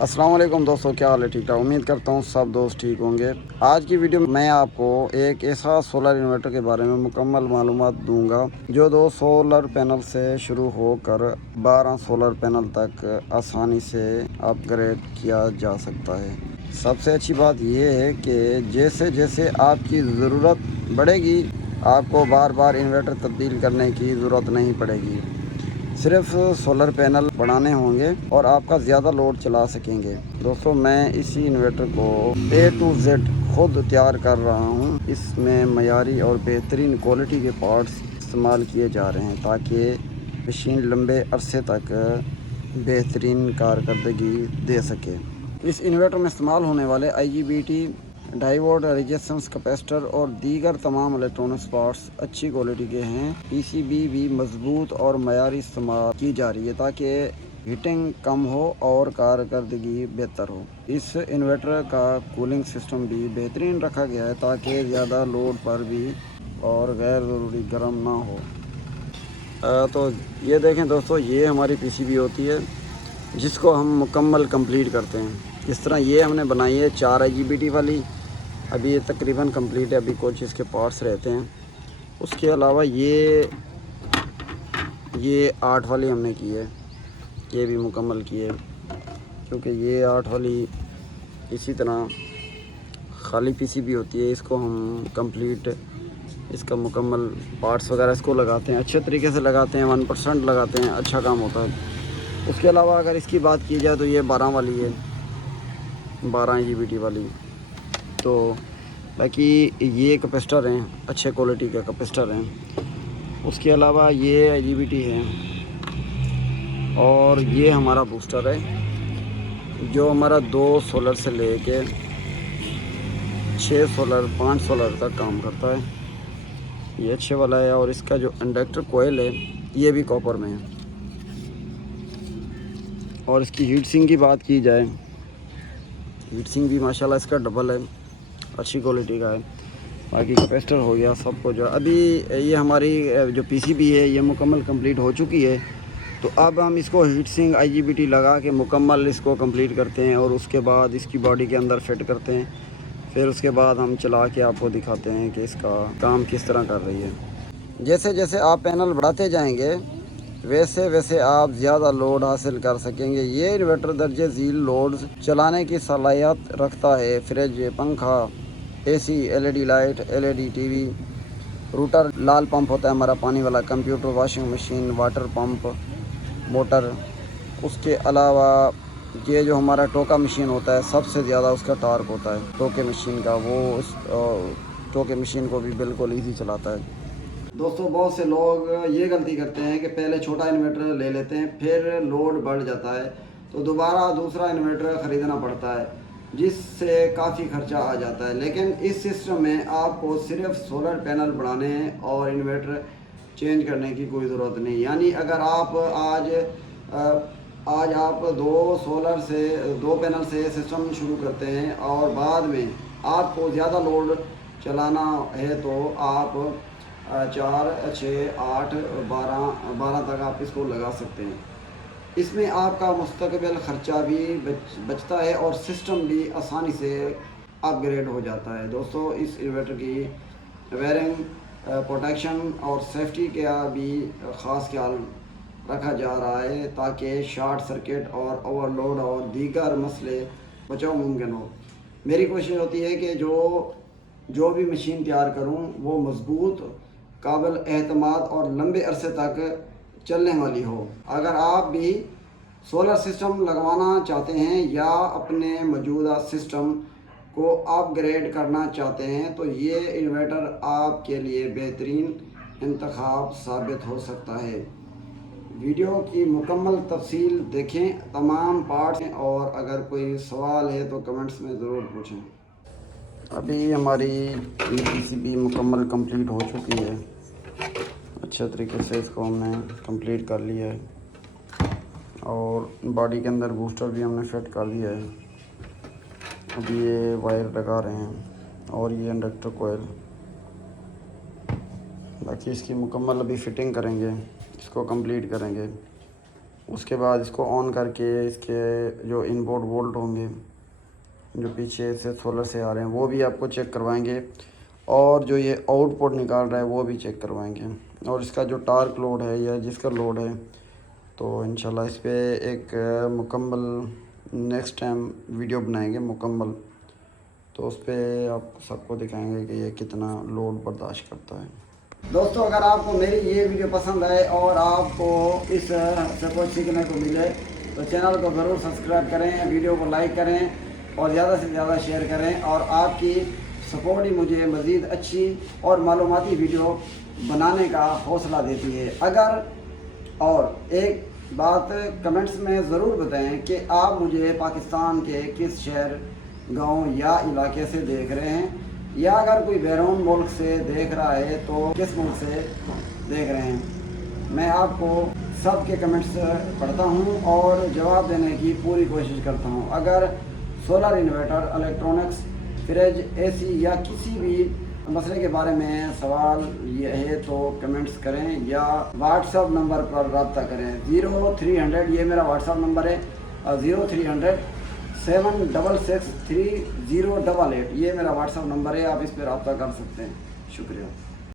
السلام علیکم دوستوں، کیا حال ہے؟ ٹھیک ٹھاک، امید کرتا ہوں سب دوست ٹھیک ہوں گے۔ آج کی ویڈیو میں آپ کو ایک ایسا سولر انورٹر کے بارے میں مکمل معلومات دوں گا جو 2 سولر پینل سے شروع ہو کر 12 سولر پینل تک آسانی سے اپ گریڈ کیا جا سکتا ہے۔ سب سے اچھی بات یہ ہے کہ جیسے جیسے آپ کی ضرورت بڑھے گی آپ کو بار بار انورٹر تبدیل کرنے کی ضرورت نہیں پڑے گی، صرف سولر پینل بڑھانے ہوں گے اور آپ کا زیادہ لوڈ چلا سکیں گے۔ دوستوں، میں اسی انورٹر کو A to Z خود تیار کر رہا ہوں۔ اس میں معیاری اور بہترین کوالٹی کے پارٹس استعمال کیے جا رہے ہیں تاکہ مشین لمبے عرصے تک بہترین کارکردگی دے سکے۔ اس انورٹر میں استعمال ہونے والے IGBT ڈائیوڈ، ریزسٹنس کیپیسٹر اور دیگر تمام الیکٹرانکس پارٹس اچھی کوالٹی کے ہیں۔ PCB بھی مضبوط اور معیاری استعمال کی جا رہی ہے تاکہ ہیٹنگ کم ہو اور کارکردگی بہتر ہو۔ اس انورٹر کا کولنگ سسٹم بھی بہترین رکھا گیا ہے تاکہ زیادہ لوڈ پر بھی اور غیر ضروری گرم نہ ہو۔ تو یہ دیکھیں دوستوں، یہ ہماری PCB ہوتی ہے جس کو ہم مکمل کمپلیٹ کرتے ہیں۔ اس طرح یہ ہم نے بنائی ہے 4 IGBT والی، ابھی یہ تقریباً کمپلیٹ ہے، ابھی کچھ اس کے پارٹس رہتے ہیں۔ اس کے علاوہ یہ 8 والی ہم نے کی ہے، یہ بھی مکمل کی ہے کیونکہ یہ 8 والی اسی طرح خالی PCB ہوتی ہے۔ اس کو ہم کمپلیٹ، اس کا مکمل پارٹس وغیرہ اس کو لگاتے ہیں، اچھے طریقے سے لگاتے ہیں، 1% لگاتے ہیں، اچھا کام ہوتا ہے۔ اس کے علاوہ اگر اس کی بات کی جائے تو یہ 12 والی ہے، 12 IGBT والی۔ تو باقی یہ کیپیسٹر ہیں، اچھے کوالٹی کا کیپیسٹر ہیں۔ اس کے علاوہ یہ IGBT ہے اور یہ ہمارا بوسٹر ہے جو ہمارا 2 سولر سے لے کے 6 سولر 5 سولر تک کام کرتا ہے۔ یہ اچھے والا ہے اور اس کا جو انڈکٹر کوئل ہے یہ بھی کاپر میں ہے۔ اور اس کی ہیٹ سنک کی بات کی جائے، ہیٹ سنک بھی ماشاءاللہ اس کا ڈبل ہے، اچھی کوالٹی کا ہے۔ باقی کیپیسٹر ہو گیا سب کو جو ابھی یہ ہماری جو PCB ہے یہ مکمل کمپلیٹ ہو چکی ہے، تو اب ہم اس کو ہیٹ سنک IGBT لگا کے مکمل اس کو کمپلیٹ کرتے ہیں اور اس کے بعد اس کی باڈی کے اندر فٹ کرتے ہیں۔ پھر اس کے بعد ہم چلا کے آپ کو دکھاتے ہیں کہ اس کا کام کس طرح کر رہی ہے۔ جیسے جیسے آپ پینل بڑھاتے جائیں گے ویسے ویسے آپ زیادہ لوڈ حاصل کر سکیں گے۔ یہ انورٹر درجہ ذیل لوڈز چلانے کی صلاحیت رکھتا ہے۔ فریج، پنکھا، AC، LED light, LED TV، router, لال پمپ ہوتا ہے ہمارا پانی والا، computer, washing machine, water pump, motor. اس کے علاوہ یہ جو ہمارا ٹوکا مشین ہوتا ہے سب سے زیادہ اس کا ٹارک ہوتا ہے ٹوکے مشین کا، وہ اس ٹوکے مشین کو بھی بالکل ایزی چلاتا ہے۔ دوستوں، بہت سے لوگ یہ غلطی کرتے ہیں کہ پہلے چھوٹا انورٹر لے لیتے ہیں، پھر لوڈ بڑھ جاتا ہے تو دوبارہ دوسرا انورٹر خریدنا پڑتا ہے جس سے کافی خرچہ آ جاتا ہے۔ لیکن اس سسٹم میں آپ کو صرف سولر پینل بڑھانے ہیں اور انورٹر چینج کرنے کی کوئی ضرورت نہیں۔ یعنی اگر آپ آج آپ 2 پینل سے سسٹم شروع کرتے ہیں اور بعد میں آپ کو زیادہ لوڈ چلانا ہے تو آپ 4، 6، 8، 12 تک آپ اس کو لگا سکتے ہیں۔ اس میں آپ کا مستقبل خرچہ بھی بچتا ہے اور سسٹم بھی آسانی سے اپ گریڈ ہو جاتا ہے۔ دوستوں، اس انورٹر کی وائرنگ، پروٹیکشن اور سیفٹی کا بھی خاص خیال رکھا جا رہا ہے تاکہ شارٹ سرکٹ اور اوور لوڈ اور دیگر مسئلے بچاؤ ممکن ہو۔ میری کوشش ہوتی ہے کہ جو بھی مشین تیار کروں وہ مضبوط، قابل اعتماد اور لمبے عرصے تک چلنے والی ہو۔ اگر آپ بھی سولر سسٹم لگوانا چاہتے ہیں یا اپنے موجودہ سسٹم کو اپ گریڈ کرنا چاہتے ہیں تو یہ انورٹر آپ کے لیے بہترین انتخاب ثابت ہو سکتا ہے۔ ویڈیو کی مکمل تفصیل دیکھیں، تمام پارٹس ہیں، اور اگر کوئی سوال ہے تو کمنٹس میں ضرور پوچھیں۔ ابھی ہماری PCB مکمل کمپلیٹ ہو چکی ہے، اچھے طریقے سے اس کو ہم نے کمپلیٹ کر لیا ہے اور باڈی کے اندر بوسٹر بھی ہم نے فٹ کر دیا ہے۔ ابھی یہ وائر لگا رہے ہیں اور یہ انڈکٹر کوئل، باقی اس کی مکمل ابھی فٹنگ کریں گے، اس کو کمپلیٹ کریں گے۔ اس کے بعد اس کو آن کر کے اس کے جو ان بورڈ وولٹ ہوں گے جو پیچھے سے سولر سے آ رہے ہیں وہ بھی آپ کو چیک کروائیں گے، اور جو یہ آؤٹ پٹ نکال رہا ہے وہ بھی چیک کروائیں گے، اور اس کا جو ٹارک لوڈ ہے یا جس کا لوڈ ہے تو انشاءاللہ اس پہ ایک مکمل نیکسٹ ٹائم ویڈیو بنائیں گے مکمل، تو اس پہ آپ سب کو دکھائیں گے کہ یہ کتنا لوڈ برداشت کرتا ہے۔ دوستو اگر آپ کو میری یہ ویڈیو پسند آئے اور آپ کو اس سے کچھ سیکھنے کو ملے تو چینل کو ضرور سبسکرائب کریں، ویڈیو کو لائک کریں اور زیادہ سے زیادہ شیئر کریں، اور آپ کی سپورٹ ہی مجھے مزید اچھی اور معلوماتی ویڈیو بنانے کا حوصلہ دیتی ہے۔ اگر اور ایک بات کمنٹس میں ضرور بتائیں کہ آپ مجھے پاکستان کے کس شہر، گاؤں یا علاقے سے دیکھ رہے ہیں، یا اگر کوئی بیرون ملک سے دیکھ رہا ہے تو کس ملک سے دیکھ رہے ہیں۔ میں آپ کو سب کے کمنٹس پڑھتا ہوں اور جواب دینے کی پوری کوشش کرتا ہوں۔ اگر سولر انورٹر، الیکٹرانکس، فریج، اے سی یا کسی بھی مسئلے کے بارے میں سوال یہ ہے تو کمنٹس کریں یا واٹس ایپ نمبر پر رابطہ کریں۔ 0300 یہ میرا واٹس ایپ نمبر ہے، اور 0300 766 3088 یہ میرا واٹس ایپ نمبر ہے، آپ اس پہ رابطہ کر سکتے ہیں۔ شکریہ۔